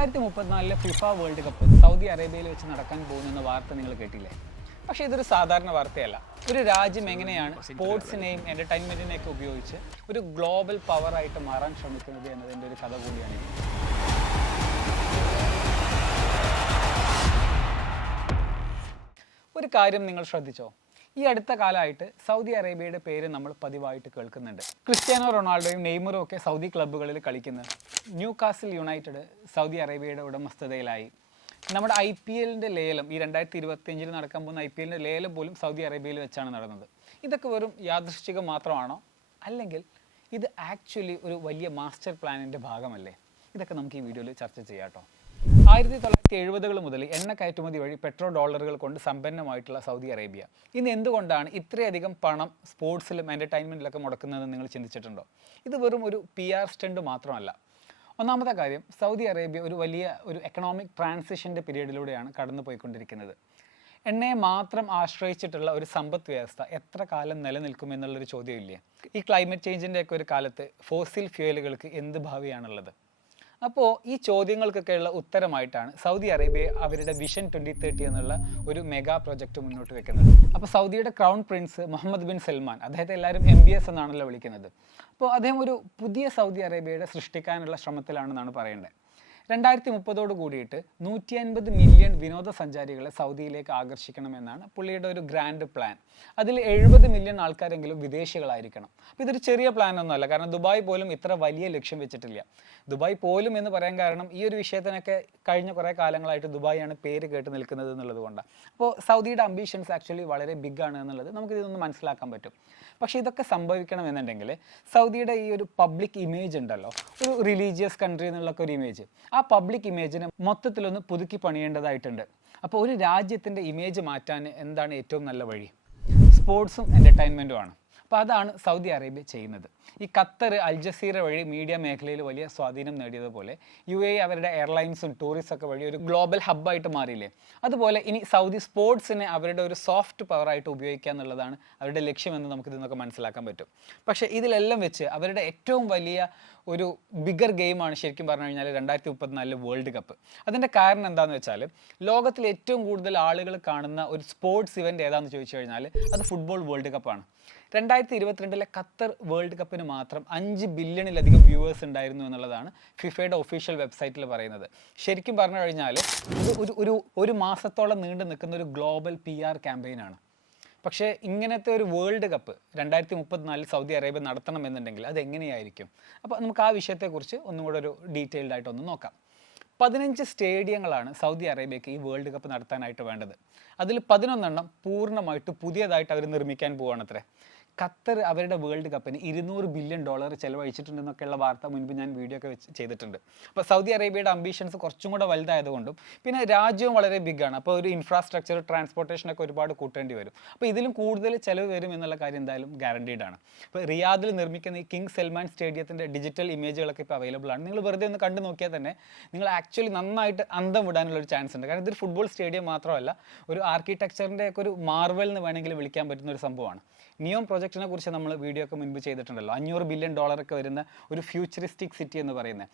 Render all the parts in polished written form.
2034 FIFA world cup Saudi അറേബ്യയിൽ വെച്ച് നടക്കാൻ പോകുന്ന വാർത്ത നിങ്ങൾ കേട്ടില്ലേ? പക്ഷേ ഇതൊരു സാധാരണ വാർത്തയല്ല. ഒരു രാജ്യം എങ്ങനെയാണ് സ്പോർട്സിനെയും എൻ്റർടൈൻമെൻറ്റിനെയൊക്കെ ഉപയോഗിച്ച് ഒരു ഗ്ലോബൽ പവറായിട്ട് മാറാൻ ശ്രമിക്കുന്നത് എന്നതിൻ്റെ ഒരു കഥ കൂടിയാണ് ഇത്. ഒരു കാര്യം നിങ്ങൾ ശ്രദ്ധിച്ചോ? ഈ അടുത്ത കാലമായിട്ട് സൗദി അറേബ്യയുടെ പേര് നമ്മൾ പതിവായിട്ട് കേൾക്കുന്നുണ്ട്. ക്രിസ്ത്യാനോ റൊണാൾഡോയും നെയ്മറും ഒക്കെ സൗദി ക്ലബ്ബുകളിൽ കളിക്കുന്നത്. ന്യൂ കാസിൽ യുണൈറ്റഡ് സൗദി അറേബ്യയുടെ ഉടമസ്ഥതയിലായി. നമ്മുടെ IPL ലേലം, ഈ 2025 നടക്കാൻ പോകുന്ന IPL ലേലം പോലും സൗദി അറേബ്യയിൽ വെച്ചാണ് നടന്നത്. ഇതൊക്കെ വെറും യാദൃശ്ചികം മാത്രമാണോ, അല്ലെങ്കിൽ ഇത് ആക്ച്വലി ഒരു വലിയ മാസ്റ്റർ പ്ലാനിൻ്റെ ഭാഗമല്ലേ? ഇതൊക്കെ നമുക്ക് ഈ വീഡിയോയിൽ ചർച്ച ചെയ്യാം കേട്ടോ. 1970-കൾ മുതൽ എണ്ണ കയറ്റുമതി വഴി $പെട്രോ കൊണ്ട് സമ്പന്നമായിട്ടുള്ള സൗദി അറേബ്യ ഇന്ന് എന്തുകൊണ്ടാണ് ഇത്രയധികം പണം സ്പോർട്സിലും എൻ്റർടൈൻമെൻറ്റിലൊക്കെ മുടക്കുന്നതെന്ന് നിങ്ങൾ ചിന്തിച്ചിട്ടുണ്ടോ? ഇത് വെറും ഒരു PR സ്റ്റണ്ട് മാത്രമല്ല. ഒന്നാമത്തെ കാര്യം, സൗദി അറേബ്യ ഒരു വലിയ എക്കണോമിക് ട്രാൻസിഷൻ്റെ പീരീഡിലൂടെയാണ് കടന്നു പോയിക്കൊണ്ടിരിക്കുന്നത്. എണ്ണയെ മാത്രം ആശ്രയിച്ചിട്ടുള്ള ഒരു സമ്പദ് വ്യവസ്ഥ എത്ര കാലം നിലനിൽക്കുമെന്നുള്ളൊരു ചോദ്യമില്ലേ? ഈ ക്ലൈമറ്റ് ചേഞ്ചിൻ്റെയൊക്കെ ഒരു കാലത്ത് ഫോസിൽ ഫ്യൂവലുകൾക്ക് എന്ത് ഭാവിയാണുള്ളത്? അപ്പോൾ ഈ ചോദ്യങ്ങൾക്കൊക്കെയുള്ള ഉത്തരമായിട്ടാണ് സൗദി അറേബ്യ അവരുടെ വിഷൻ 2030 എന്നുള്ള ഒരു മെഗാ പ്രൊജക്റ്റ് മുന്നോട്ട് വെക്കുന്നത്. അപ്പോൾ സൗദിയുടെ crown prince Mohammed bin Salman, അദ്ദേഹത്തെ എല്ലാവരും MBS എന്നാണല്ലോ വിളിക്കുന്നത്. അപ്പോൾ അദ്ദേഹം ഒരു പുതിയ സൗദി അറേബ്യയുടെ സൃഷ്ടിക്കാനുള്ള ശ്രമത്തിലാണെന്നാണ് പറയേണ്ടത്. 2030 കൂടിയിട്ട് 150 മില്യൺ വിനോദസഞ്ചാരികളെ സൗദിയിലേക്ക് ആകർഷിക്കണമെന്നാണ് പുള്ളിയുടെ ഒരു ഗ്രാൻഡ് പ്ലാൻ. അതിൽ 70 മില്യൺ ആൾക്കാരെങ്കിലും വിദേശികളായിരിക്കണം. അപ്പോൾ ഇതൊരു ചെറിയ പ്ലാൻ ഒന്നുമല്ല, കാരണം ദുബായ് പോലും ഇത്ര വലിയ ലക്ഷ്യം വെച്ചിട്ടില്ല. ദുബായ് പോലും എന്ന് പറയാൻ കാരണം ഈ ഒരു വിഷയത്തിനൊക്കെ കഴിഞ്ഞ കുറേ കാലങ്ങളായിട്ട് ദുബായാണ് പേര് കേട്ട് നിൽക്കുന്നത് എന്നുള്ളത് കൊണ്ടാണ്. അപ്പോൾ സൗദിയുടെ അംബീഷൻസ് ആക്ച്വലി വളരെ ബിഗ് ആണ് എന്നുള്ളത് നമുക്കിതൊന്ന് മനസ്സിലാക്കാൻ പറ്റും. പക്ഷേ ഇതൊക്കെ സംഭവിക്കണമെന്നുണ്ടെങ്കിൽ സൗദിയുടെ ഈ ഒരു പബ്ലിക് ഇമേജ് ഉണ്ടല്ലോ, ഒരു റിലീജിയസ് കൺട്രി എന്നുള്ളൊക്കെ ഒരു ഇമേജ്, ആ പബ്ലിക് ഇമേജിനെ മൊത്തത്തിലൊന്ന് പുതുക്കി പണിയേണ്ടതായിട്ടുണ്ട്. അപ്പോൾ ഒരു രാജ്യത്തിൻ്റെ ഇമേജ് മാറ്റാൻ എന്താണ് ഏറ്റവും നല്ല വഴി? സ്പോർട്സും എൻ്റർടൈൻമെൻറ്റുമാണ്. അപ്പോൾ അതാണ് സൗദി അറേബ്യ ചെയ്യുന്നത്. ഈ ഖത്തർ അൽ ജസീറ വഴി മീഡിയ മേഖലയിൽ വലിയ സ്വാധീനം നേടിയതുപോലെ UAE അവരുടെ എയർലൈൻസും ടൂറിസ്റ്റൊക്കെ വഴി ഒരു ഗ്ലോബൽ ഹബ്ബായിട്ട് മാറിയില്ലേ? അതുപോലെ ഇനി സൗദി സ്പോർട്സിനെ അവരുടെ ഒരു സോഫ്റ്റ് പവറായിട്ട് ഉപയോഗിക്കുക എന്നുള്ളതാണ് അവരുടെ ലക്ഷ്യമെന്ന് നമുക്ക് ഇതിൽ നിന്നൊക്കെ മനസ്സിലാക്കാൻ പറ്റും. പക്ഷേ ഇതിലെല്ലാം വെച്ച് അവരുടെ ഏറ്റവും വലിയ ഒരു ബിഗർ ഗെയിമാണ് ശരിക്കും പറഞ്ഞു കഴിഞ്ഞാൽ 2034 വേൾഡ് കപ്പ്. അതിൻ്റെ കാരണം എന്താണെന്ന് വെച്ചാൽ, ലോകത്തിൽ ഏറ്റവും കൂടുതൽ ആളുകൾ കാണുന്ന ഒരു സ്പോർട്സ് ഇവൻ്റ് ഏതാണെന്ന് ചോദിച്ചു കഴിഞ്ഞാൽ അത് ഫുട്ബോൾ വേൾഡ് കപ്പാണ്. 2022 ഖത്തർ വേൾഡ് കപ്പിന് മാത്രം 5 ബില്യണിലധികം വ്യൂവേഴ്സ് ഉണ്ടായിരുന്നു എന്നുള്ളതാണ് ഫിഫയുടെ ഒഫീഷ്യൽ വെബ്സൈറ്റിൽ പറയുന്നത്. ശരിക്കും പറഞ്ഞു കഴിഞ്ഞാൽ ഇത് ഒരു മാസത്തോളം നീണ്ടു നിൽക്കുന്ന ഒരു ഗ്ലോബൽ PR ക്യാമ്പയിനാണ്. പക്ഷേ ഇങ്ങനത്തെ ഒരു വേൾഡ് കപ്പ് 2034 സൗദി അറേബ്യ നടത്തണമെന്നുണ്ടെങ്കിൽ അതെങ്ങനെയായിരിക്കും? അപ്പോൾ നമുക്ക് ആ വിഷയത്തെക്കുറിച്ച് ഒന്നും കൂടെ ഒരു ഡീറ്റെയിൽഡ് ആയിട്ടൊന്ന് നോക്കാം. 15 സ്റ്റേഡിയങ്ങളാണ് സൗദി അറേബ്യക്ക് ഈ വേൾഡ് കപ്പ് നടത്താനായിട്ട് വേണ്ടത്. അതിൽ 11 പൂർണ്ണമായിട്ട് പുതിയതായിട്ട് അവർ നിർമ്മിക്കാൻ പോവുകയാണത്രേ. ഖത്തർ അവരുടെ വേൾഡ് കപ്പിന് $200 ബില്യൺ ചെലവഴിച്ചിട്ടുണ്ടെന്നൊക്കെയുള്ള വാർത്ത മുൻപ് ഞാൻ വീഡിയോ ഒക്കെ ചെയ്തിട്ടുണ്ട്. അപ്പോൾ സൗദി അറേബ്യയുടെ അംബീഷൻസ് കുറച്ചും കൂടെ വലുതായതുകൊണ്ടും പിന്നെ രാജ്യവും വളരെ ബിഗാണ്. അപ്പോൾ ഒരു ഇൻഫ്രാസ്ട്രക്ചർ, ട്രാൻസ്പോർട്ടേഷനൊക്കെ ഒരുപാട് കൂട്ടേണ്ടി വരും. അപ്പോൾ ഇതിലും കൂടുതൽ ചിലവ് വരും എന്നുള്ള കാര്യം എന്തായാലും ഗ്യാരണ്ടീഡ് ആണ്. ഇപ്പോൾ റിയാദിൽ നിർമ്മിക്കുന്ന ഈ കിങ് സൽമാൻ സ്റ്റേഡിയത്തിൻ്റെ ഡിജിറ്റൽ ഇമേജുകളൊക്കെ ഇപ്പോൾ അവൈലബിൾ ആണ്. നിങ്ങൾ വെറുതെ ഒന്ന് കണ്ടു നോക്കിയാൽ തന്നെ നിങ്ങൾ ആക്ച്വലി നന്നായിട്ട് അന്തം വിടാനുള്ള ഒരു ചാൻസ് ഉണ്ട്. കാരണം ഇതൊരു ഫുട്ബോൾ സ്റ്റേഡിയം മാത്രമല്ല, ഒരു ആർക്കിടെക്ചറിൻ്റെ ഒക്കെ ഒരു മാർവൽ എന്ന് വേണമെങ്കിൽ വിളിക്കാൻ പറ്റുന്ന ഒരു സംഭവമാണ്. നിയോം പ്രോജക്റ്റിനെ കുറിച്ച് നമ്മൾ വീഡിയോ ഒക്കെ മുൻപ് ചെയ്തിട്ടുണ്ടല്ലോ. $500 ബില്യൺ ഒക്കെ വരുന്ന ഒരു ഫ്യൂച്ചറിസ്റ്റിക് സിറ്റി എന്ന് പറയുന്നത്.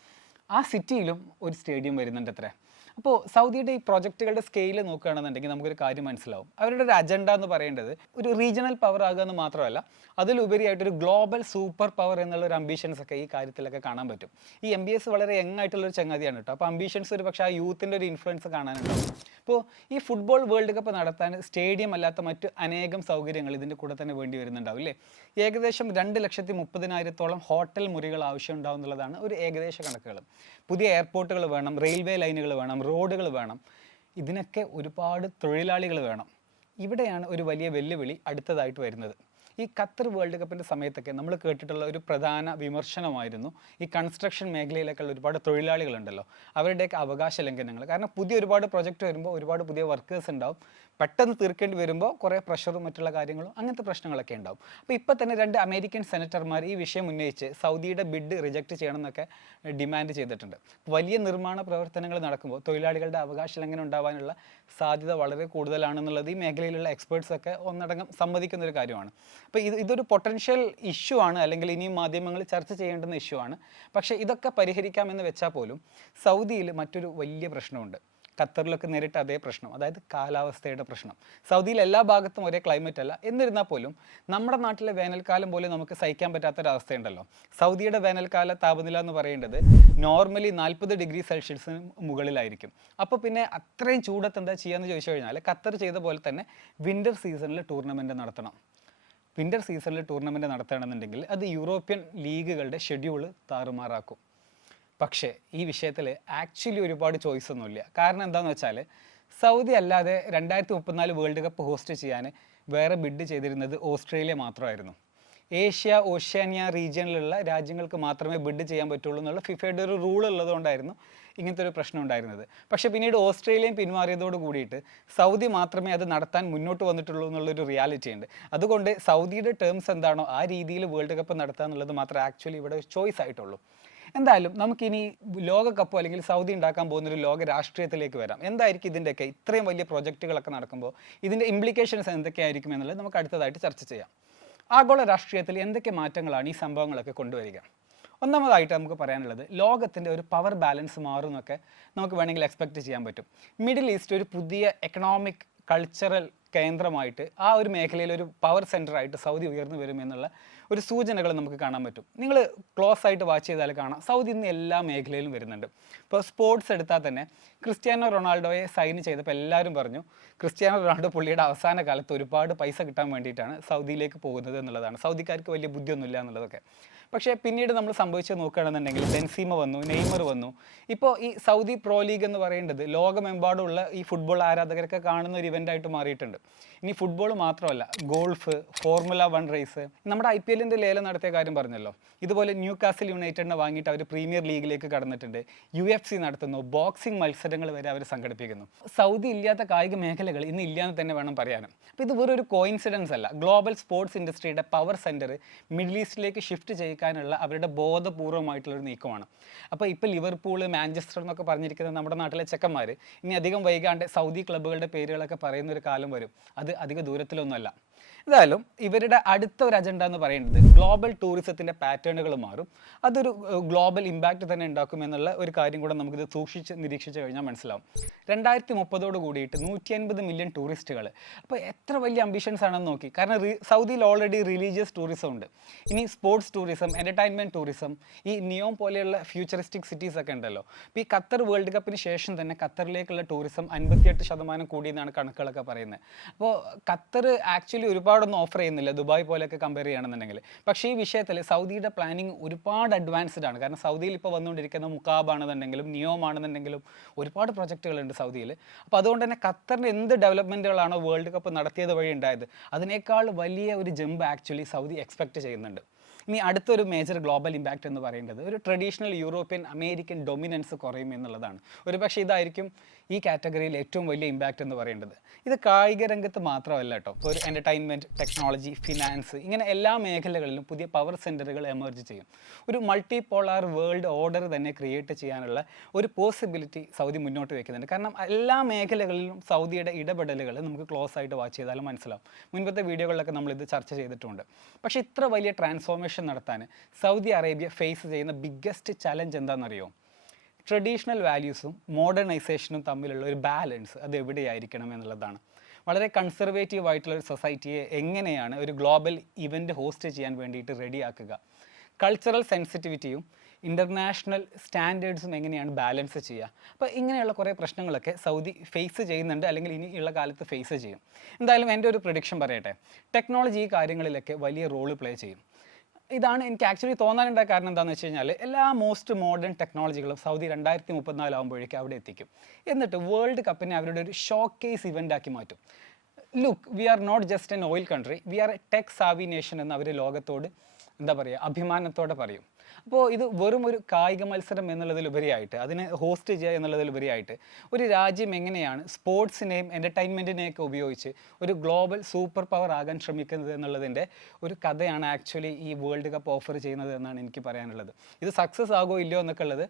ആ സിറ്റിയിലും ഒരു സ്റ്റേഡിയം വരുന്നുണ്ട് അത്രേ. അപ്പോൾ സൗദിയുടെ ഈ പ്രോജക്റ്റുകളുടെ സ്കെയിൽ നോക്കുകയാണെന്നുണ്ടെങ്കിൽ നമുക്കൊരു കാര്യം മനസ്സിലാവും. അവരുടെ ഒരു അജണ്ട എന്ന് പറയേണ്ടത് ഒരു റീജിയണൽ പവർ ആകുക എന്ന് മാത്രമല്ല, അതിലുപരിയായിട്ടൊരു ഗ്ലോബൽ സൂപ്പർ പവർ എന്നുള്ള ഒരു അംബീഷൻസ് ഒക്കെ ഈ കാര്യത്തിലൊക്കെ കാണാൻ പറ്റും. ഈ MBS വളരെ യങ് ആയിട്ടുള്ളൊരു ചങ്ങാതിയാണ് കേട്ടോ. അപ്പോൾ അംബീഷൻസ് ഒരു പക്ഷേ ആ യൂത്തിൻ്റെ ഒരു ഇൻഫ്ലുവൻസ് കാണാനുണ്ടാവും. ഇപ്പോൾ ഈ ഫുട്ബോൾ വേൾഡ് കപ്പ് നടത്താൻ സ്റ്റേഡിയം അല്ലാത്ത മറ്റ് അനേകം സൗകര്യങ്ങൾ ഇതിൻ്റെ കൂടെ തന്നെ വേണ്ടി വരുന്നുണ്ടാവും അല്ലേ? ഏകദേശം 2,30,000 ഹോട്ടൽ മുറികൾ ആവശ്യമുണ്ടാവും എന്നുള്ളതാണ് ഒരു ഏകദേശ കണക്കുകൾ. പുതിയ എയർപോർട്ടുകൾ വേണം, റെയിൽവേ ലൈനുകൾ വേണം, റോഡുകൾ വേണം. ഇതിനൊക്കെ ഒരുപാട് തൊഴിലാളികൾ വേണം. ഇവിടെയാണ് ഒരു വലിയ വെല്ലുവിളി അടുത്തതായിട്ട് വരുന്നത്. ഈ ഖത്തർ വേൾഡ് കപ്പിൻ്റെ സമയത്തൊക്കെ നമ്മൾ കേട്ടിട്ടുള്ള ഒരു പ്രധാന വിമർശനമായിരുന്നു ഈ കൺസ്ട്രക്ഷൻ മേഖലയിലേക്കുള്ള ഒരുപാട് തൊഴിലാളികളുണ്ടല്ലോ, അവരുടെയൊക്കെ അവകാശ ലംഘനങ്ങൾ. കാരണം ഒരുപാട് പ്രൊജക്റ്റ് വരുമ്പോൾ ഒരുപാട് പുതിയ വർക്കേഴ്സ് ഉണ്ടാവും. പെട്ടെന്ന് തീർക്കേണ്ടി വരുമ്പോൾ കുറേ പ്രഷറും മറ്റുള്ള കാര്യങ്ങളും അങ്ങനത്തെ പ്രശ്നങ്ങളൊക്കെ ഉണ്ടാവും. അപ്പോൾ ഇപ്പോൾ തന്നെ 2 അമേരിക്കൻ സെനറ്റർമാർ ഈ വിഷയം ഉന്നയിച്ച് സൗദിയുടെ ബിഡ് റിജക്റ്റ് ചെയ്യണം എന്നൊക്കെ ഡിമാൻഡ് ചെയ്തിട്ടുണ്ട്. വലിയ നിർമ്മാണ പ്രവർത്തനങ്ങൾ നടക്കുമ്പോൾ തൊഴിലാളികളുടെ അവകാശ ലംഘനം ഉണ്ടാവാനുള്ള സാധ്യത വളരെ കൂടുതലാണെന്നുള്ളത് ഈ മേഖലയിലുള്ള എക്സ്പേർട്സൊക്കെ ഒന്നടങ്കം സമ്മതിക്കുന്ന ഒരു കാര്യമാണ്. അപ്പോൾ ഇതൊരു പൊട്ടൻഷ്യൽ ഇഷ്യൂ ആണ്, അല്ലെങ്കിൽ ഇനിയും മാധ്യമങ്ങൾ ചർച്ച ചെയ്യേണ്ടുന്ന ഇഷ്യൂ ആണ്. പക്ഷേ ഇതൊക്കെ പരിഹരിക്കാമെന്ന് വെച്ചാൽ പോലും സൗദിയിൽ മറ്റൊരു വലിയ പ്രശ്നമുണ്ട്. ഖത്തറിലൊക്കെ നേരിട്ട അതേ പ്രശ്നം, അതായത് കാലാവസ്ഥയുടെ പ്രശ്നം. സൗദിയിൽ എല്ലാ ഭാഗത്തും ഒരേ ക്ലൈമറ്റ് അല്ല. എന്നിരുന്നാൽ പോലും നമ്മുടെ നാട്ടിലെ വേനൽക്കാലം പോലും നമുക്ക് സഹിക്കാൻ പറ്റാത്തൊരവസ്ഥയുണ്ടല്ലോ. സൗദിയുടെ വേനൽക്കാല താപനില എന്ന് പറയേണ്ടത് നോർമലി 40 ഡിഗ്രി സെൽഷ്യസിന് മുകളിലായിരിക്കും. അപ്പോൾ പിന്നെ അത്രയും ചൂടത്ത് എന്താ ചെയ്യുകയെന്ന് ചോദിച്ചു കഴിഞ്ഞാൽ ഖത്തർ ചെയ്ത പോലെ തന്നെ വിൻ്റർ സീസണിൽ ടൂർണമെൻറ്റ് നടത്തണം. വിൻ്റർ സീസണിൽ ടൂർണമെൻറ്റ് നടത്തണമെന്നുണ്ടെങ്കിൽ അത് യൂറോപ്യൻ ലീഗുകളുടെ ഷെഡ്യൂൾ താറുമാറാക്കും. പക്ഷേ ഈ വിഷയത്തിൽ ആക്ച്വലി ഒരുപാട് ചോയ്സ് ഒന്നുമില്ല. കാരണം എന്താണെന്ന് വെച്ചാൽ സൗദി അല്ലാതെ 2034 വേൾഡ് കപ്പ് ഹോസ്റ്റ് ചെയ്യാൻ വേറെ ബിഡ് ചെയ്തിരുന്നത് ഓസ്ട്രേലിയ മാത്രമായിരുന്നു. ഏഷ്യ ഓഷ്യാനിയ റീജിയനിലുള്ള രാജ്യങ്ങൾക്ക് മാത്രമേ ബിഡ് ചെയ്യാൻ പറ്റുള്ളൂ എന്നുള്ള ഫിഫയുടെ ഒരു റൂൾ ഉള്ളതുകൊണ്ടായിരുന്നു ഇങ്ങനത്തെ ഒരു പ്രശ്നം ഉണ്ടായിരുന്നത്. പക്ഷേ പിന്നീട് ഓസ്ട്രേലിയയും പിന്മാറിയതോട് കൂടിയിട്ട് സൗദി മാത്രമേ അത് നടത്താൻ മുന്നോട്ട് വന്നിട്ടുള്ളൂ എന്നുള്ളൊരു റിയാലിറ്റി ഉണ്ട്. അതുകൊണ്ട് സൗദിയുടെ ടേംസ് എന്താണോ ആ രീതിയിൽ വേൾഡ് കപ്പ് നടത്തുക എന്നുള്ളത് മാത്രമേ ആക്ച്വലി ഇവിടെ ചോയ്സ് ആയിട്ടുള്ളൂ. എന്തായാലും നമുക്കിനി ലോകകപ്പ് അല്ലെങ്കിൽ സൗദി ഉണ്ടാക്കാൻ പോകുന്നൊരു ലോക രാഷ്ട്രീയത്തിലേക്ക് വരാം. എന്തായിരിക്കും ഇതിൻ്റെയൊക്കെ ഇത്രയും വലിയ പ്രൊജക്റ്റുകളൊക്കെ നടക്കുമ്പോൾ ഇതിൻ്റെ ഇംപ്ലിക്കേഷൻസ് എന്തൊക്കെയായിരിക്കും എന്നുള്ളത് നമുക്ക് അടുത്തതായിട്ട് ചർച്ച ചെയ്യാം. ആഗോള രാഷ്ട്രീയത്തിൽ എന്തൊക്കെ മാറ്റങ്ങളാണ് ഈ സംഭവങ്ങളൊക്കെ കൊണ്ടുവരിക? ഒന്നാമതായിട്ട് നമുക്ക് പറയാനുള്ളത് ലോകത്തിൻ്റെ ഒരു പവർ ബാലൻസ് മാറുമെന്നൊക്കെ നമുക്ക് വേണമെങ്കിൽ എക്സ്പെക്റ്റ് ചെയ്യാൻ പറ്റും. മിഡിൽ ഈസ്റ്റ് ഒരു പുതിയ എക്കണോമിക് കൾച്ചറൽ കേന്ദ്രമായിട്ട് ആ ഒരു മേഖലയിൽ ഒരു പവർ സെൻ്ററായിട്ട് സൗദി ഉയർന്നു വരുമെന്നുള്ള ഒരു സൂചനകൾ നമുക്ക് കാണാൻ പറ്റും. നിങ്ങൾ ക്ലോസ് ആയിട്ട് വാച്ച് ചെയ്താൽ കാണാം സൗദി ഇന്ന് എല്ലാ മേഖലയിലും വരുന്നുണ്ട്. ഇപ്പോൾ സ്പോർട്സ് എടുത്താൽ തന്നെ ക്രിസ്ത്യാനോ റൊണാൾഡോയെ സൈൻ ചെയ്തപ്പോൾ എല്ലാവരും പറഞ്ഞു ക്രിസ്ത്യാനോ റൊണാൾഡോ പുള്ളിയുടെ അവസാന കാലത്ത് ഒരുപാട് പൈസ കിട്ടാൻ വേണ്ടിയിട്ടാണ് സൗദിയിലേക്ക് പോകുന്നത് എന്നുള്ളതാണ്. സൗദിക്കാർക്ക് വലിയ ബുദ്ധിയൊന്നുമില്ല എന്നുള്ളതൊക്കെ. പക്ഷേ പിന്നീട് നമ്മൾ സംഭവിച്ചത് നോക്കുകയാണെന്നുണ്ടെങ്കിൽ ബെൻസീമ വന്നു, നെയ്മർ വന്നു. ഇപ്പോൾ ഈ സൗദി പ്രോ ലീഗ് എന്ന് പറയുന്നത് ലോകമെമ്പാടുമുള്ള ഈ ഫുട്ബോൾ ആരാധകരൊക്കെ കാണുന്ന ഒരു ഇവൻ്റായിട്ട് മാറിയിട്ടുണ്ട്. ഇനി ഫുട്ബോൾ മാത്രമല്ല, ഗോൾഫ്, ഫോർമുല 1 റേസ്, നമ്മുടെ IPLൻ്റെ ലേലം നടത്തിയ കാര്യം പറഞ്ഞല്ലോ. ഇതുപോലെ ന്യൂകാസിൽ യുണൈറ്റഡിനെ വാങ്ങിയിട്ട് അവർ പ്രീമിയർ ലീഗിലേക്ക് കടന്നിട്ടുണ്ട്. UFC നടത്തുന്നു, ബോക്സിംഗ് മത്സരങ്ങൾ വരെ അവർ സംഘടിപ്പിക്കുന്നു. സൗദി ഇല്ലാത്ത കായിക മേഖലകൾ ഇന്ന് ഇല്ലയെന്ന് തന്നെ വേണം പറയാനും. അപ്പോൾ ഇത് വെറൊരു കോയിൻസിഡൻസ് അല്ല. ഗ്ലോബൽ സ്പോർട്സ് ഇൻഡസ്ട്രിയുടെ പവർ സെൻറ്റർ മിഡിൽ ഈസ്റ്റിലേക്ക് ഷിഫ്റ്റ് ചെയ്യിക്കാനുള്ള അവരുടെ ബോധപൂർവമായിട്ടുള്ളൊരു നീക്കമാണ്. അപ്പോൾ ഇപ്പോൾ ലിവർപൂൾ, മാഞ്ചസ്റ്റർ എന്നൊക്കെ പറഞ്ഞിരിക്കുന്ന നമ്മുടെ നാട്ടിലെ ചെക്കന്മാർ ഇനി അധികം വൈകാണ്ട് സൗദി ക്ലബ്ബുകളുടെ പേരുകളൊക്കെ പറയുന്ന ഒരു കാലം വരും. അത് അധിക ദൂരത്തിലൊന്നുമല്ല. എന്തായാലും ഇവരുടെ അടുത്ത ഒരു അജണ്ട എന്ന് പറയുന്നത് ഗ്ലോബൽ ടൂറിസത്തിൻ്റെ പാറ്റേണുകൾ മാറും. അതൊരു ഗ്ലോബൽ ഇമ്പാക്റ്റ് തന്നെ ഉണ്ടാക്കും എന്നുള്ള ഒരു കാര്യം കൂടെ നമുക്കിത് സൂക്ഷിച്ച് നിരീക്ഷിച്ച് കഴിഞ്ഞാൽ മനസ്സിലാവും. 2030 കൂടിയിട്ട് 150 മില്യൺ ടൂറിസ്റ്റുകൾ. അപ്പോൾ എത്ര വലിയ അംബിഷൻസ് ആണെന്ന് നോക്കി. കാരണം സൗദിയിൽ ഓൾറെഡി റിലീജിയസ് ടൂറിസം ഉണ്ട്. ഇനി സ്പോർട്സ് ടൂറിസം, എൻ്റർടൈൻമെൻറ്റ് ടൂറിസം, ഈ നിയോം പോലെയുള്ള ഫ്യൂച്ചറിസ്റ്റിക് സിറ്റീസ് ഒക്കെ ഉണ്ടല്ലോ. അപ്പോൾ ഈ ഖത്തർ വേൾഡ് കപ്പിന് ശേഷം തന്നെ ഖത്തറിലേക്കുള്ള ടൂറിസം 58% കൂടിയെന്നാണ് കണക്കുകളൊക്കെ പറയുന്നത്. അപ്പോൾ ഖത്തർ ആക്ച്വലി ഒരുപാടൊന്നും ഓഫർ ചെയ്യുന്നില്ല ദുബായ് പോലെയൊക്കെ കമ്പയർ ചെയ്യുകയാണെന്നുണ്ടെങ്കിൽ. പക്ഷേ ഈ വിഷയത്തിൽ സൗദിയുടെ പ്ലാനിങ് ഒരുപാട് അഡ്വാൻസ്ഡ് ആണ്. കാരണം സൗദിയിൽ ഇപ്പോൾ വന്നുകൊണ്ടിരിക്കുന്ന മുക്കാബ് ആണെന്നുണ്ടെങ്കിലും നിയോം ആണെന്നുണ്ടെങ്കിലും ഒരുപാട് പ്രൊജക്റ്റുകളുണ്ട് സൗദിയിൽ. അപ്പോൾ അതുകൊണ്ട് തന്നെ ഖത്തറിൻ്റെ എന്ത് ഡെവലപ്മെൻറ്റുകളാണോ വേൾഡ് കപ്പ് നടത്തിയത് വഴി ഉണ്ടായത് അതിനേക്കാൾ വലിയ ഒരു ജമ്പ് ആക്ച്വലി സൗദി എക്സ്പെക്റ്റ് ചെയ്യുന്നുണ്ട്. ഇനി അടുത്തൊരു മേജർ ഗ്ലോബൽ ഇമ്പാക്റ്റ് എന്ന് പറയുന്നത് ഒരു ട്രഡീഷണൽ യൂറോപ്യൻ അമേരിക്കൻ ഡൊമിനൻസ് കുറയും എന്നുള്ളതാണ്. ഒരുപക്ഷെ ഇതായിരിക്കും ഈ കാറ്റഗറിയിൽ ഏറ്റവും വലിയ ഇമ്പാക്റ്റ് എന്ന് പറയുന്നത്. ഇത് കായിക രംഗത്ത് മാത്രമല്ല കേട്ടോ. ഇപ്പോൾ ഒരു എൻ്റർടൈൻമെൻറ്റ്, ടെക്നോളജി, ഫിനാൻസ്, ഇങ്ങനെ എല്ലാ മേഖലകളിലും പുതിയ പവർ സെൻറ്ററുകൾ എമർജ് ചെയ്യും. ഒരു മൾട്ടി പോളാർ വേൾഡ് ഓർഡർ തന്നെ ക്രിയേറ്റ് ചെയ്യാനുള്ള ഒരു പോസിബിലിറ്റി സൗദി മുന്നോട്ട് വയ്ക്കുന്നുണ്ട്. കാരണം എല്ലാ മേഖലകളിലും സൗദിയുടെ ഇടപെടലുകൾ നമുക്ക് ക്ലോസ് ആയിട്ട് വാച്ച് ചെയ്താലും മനസ്സിലാവും. മുൻപത്തെ വീഡിയോകളിലൊക്കെ നമ്മളിത് ചർച്ച ചെയ്തിട്ടുണ്ട്. പക്ഷേ ഇത്ര വലിയ ട്രാൻസ്ഫോർമേഷൻ നടത്താൻ സൗദി അറേബ്യ ഫേസ് ചെയ്യുന്ന ബിഗ്ഗസ്റ്റ് ചലഞ്ച് എന്താണെന്നറിയോ? ട്രഡീഷണൽ വാല്യൂസും മോഡേണൈസേഷനും തമ്മിലുള്ള ഒരു ബാലൻസ് അത് എവിടെയായിരിക്കണം എന്നുള്ളതാണ്. വളരെ കൺസർവേറ്റീവ് ആയിട്ടുള്ള ഒരു സൊസൈറ്റിയെ എങ്ങനെയാണ് ഒരു ഗ്ലോബൽ ഇവൻ്റ് ഹോസ്റ്റ് ചെയ്യാൻ വേണ്ടിയിട്ട് റെഡിയാക്കുക? കൾച്ചറൽ സെൻസിറ്റിവിറ്റിയും ഇൻ്റർനാഷണൽ സ്റ്റാൻഡേർഡ്സും എങ്ങനെയാണ് ബാലൻസ് ചെയ്യുക? അപ്പോൾ ഇങ്ങനെയുള്ള കുറേ പ്രശ്നങ്ങളൊക്കെ സൗദി ഫേസ് ചെയ്യുന്നുണ്ട്, അല്ലെങ്കിൽ ഇനിയുള്ള കാലത്ത് ഫേസ് ചെയ്യും. എന്തായാലും എൻ്റെ ഒരു പ്രഡിക്ഷൻ പറയട്ടെ, ടെക്നോളജി ഈ കാര്യങ്ങളിലൊക്കെ വലിയ റോള് പ്ലേ ചെയ്യും. ഇതാണ് എനിക്ക് ആക്ച്വലി തോന്നാനുണ്ടായ കാരണം. എന്താണെന്ന് വെച്ച് കഴിഞ്ഞാൽ എല്ലാ മോസ്റ്റ് മോഡേൺ ടെക്നോളജികളും സൗദി 2034 ആകുമ്പോഴേക്കും അവിടെ എത്തിക്കും. എന്നിട്ട് വേൾഡ് കപ്പിനെ അവരുടെ ഒരു ഷോക്കേസ് ഇവൻ്റാക്കി മാറ്റും. Look, we are not just an oil country, we are a tech savvy nation എന്ന് അവർ ലോകത്തോട് എന്താ പറയുക, അഭിമാനത്തോടെ പറയും. അപ്പോൾ ഇത് വെറും ഒരു കായിക മത്സരം എന്നുള്ളതിലുപരിയായിട്ട്, അതിനെ ഹോസ്റ്റ് ചെയ്യുക എന്നുള്ളതിലുപരിയായിട്ട്, ഒരു രാജ്യം എങ്ങനെയാണ് സ്പോർട്സിനെയും എൻ്റർടൈൻമെൻറ്റിനെയൊക്കെ ഉപയോഗിച്ച് ഒരു ഗ്ലോബൽ സൂപ്പർ പവർ ആകാൻ ശ്രമിക്കുന്നത് എന്നുള്ളതിൻ്റെ ഒരു കഥയാണ് ആക്ച്വലി ഈ വേൾഡ് കപ്പ് ഓഫർ ചെയ്യുന്നത് എന്നാണ് എനിക്ക് പറയാനുള്ളത്. ഇത് സക്സസ് ആകുമോ ഇല്ലയോ എന്നൊക്കെ ഉള്ളത്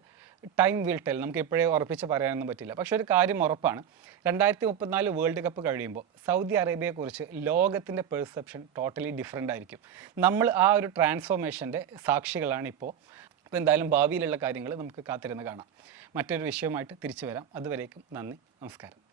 ടൈം വിൽ ടെൽ, നമുക്ക് ഇപ്പോഴേ ഉറപ്പിച്ച് പറയാനൊന്നും പറ്റില്ല. പക്ഷെ ഒരു കാര്യം ഉറപ്പാണ്, 2034 വേൾഡ് കപ്പ് കഴിയുമ്പോൾ സൗദി അറേബ്യയെക്കുറിച്ച് ലോകത്തിൻ്റെ പെർസെപ്ഷൻ ടോട്ടലി ഡിഫറെൻ്റ് ആയിരിക്കും. നമ്മൾ ആ ഒരു ട്രാൻസ്ഫോർമേഷൻ്റെ സാക്ഷികളാണ് ഇപ്പോൾ. അപ്പോൾ എന്തായാലും ഭാവിയിലുള്ള കാര്യങ്ങൾ നമുക്ക് കാത്തിരുന്ന് കാണാം. മറ്റൊരു വിഷയവുമായിട്ട് തിരിച്ചു വരാം. അതുവരേക്കും നന്ദി, നമസ്കാരം.